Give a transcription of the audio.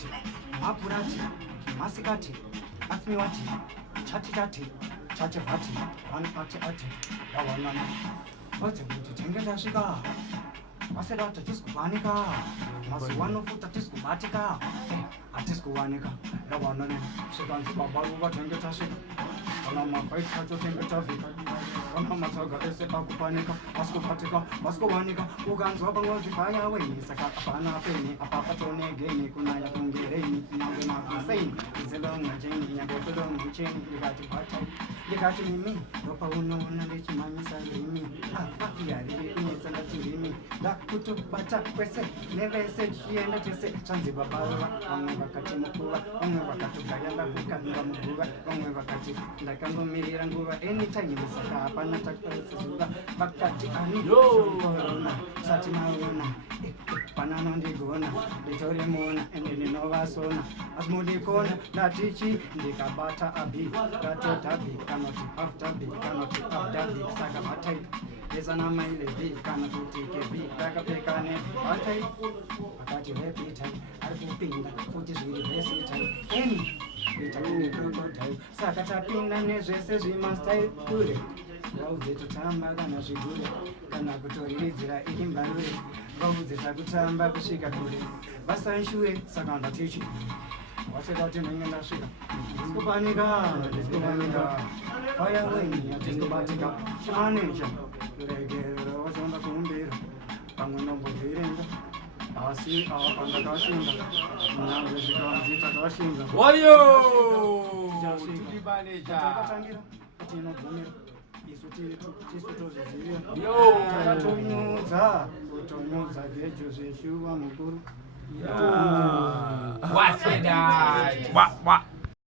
Apurati, Apurati, Masikati, Afniwati, Chati, Chachapati, Ati, Yawanana. What's it to Tengata Shiga? Maserata Tisco Vanica, Masuano Futa Tisco Matica, Atisco Vanica, Yawanana, Shigan Babaruba Tengata Shiga. Anama fight Chacho Tengata Vika, Anama Saga, Sepakupanica, Mascopatica, Mascovanica, Ugan Zobango Fire away, Sakapana Penny, a Papatone, Gay, Kunaya Kungere, Nagana Sain, Zelon, Jane, Yagoton, Vichin, you got to part. You got to me, Dopauno, Nalichi, Mammy, Salimi, Afia, it's a Latini, that put to Bata, Quesse, never said she and let you say, Zanzibar, Onavakatimakura, Onavakatu, Gayala, Bukanamura, Onavakati, like Ambomiri and Gura, anytime you say, Panata, Bakati, Corona, Satimarona, Panana de Gona, Victoria Mona, and the Nova Sona, Asmodi Kona, Latichi, the Kabata Abi, Rato Tabi, cannot have Tabi, cannot have Dabi, Sakamatai. There's an amazing bee, cannot take a bee, like a pecane, I got you happy time, I will ping that foot is university, any vitamin prototype, Sakatapin and Nezes, we must type good. Rose to Tamba, and she good, Kanakotori, eating balloon, Rose to Tamba, Bishika good, Basta Shui, Sakanda teaching. What's it got to mean in that sugar? Disco Panica, Fire Wing, Disco Batica, Shamanage, Reggae, was on the Kumbir, Panganum Bovira, I see our on the Gashinga, now there's a Gazita Gashinga. Wayo! Yo! What's that? What?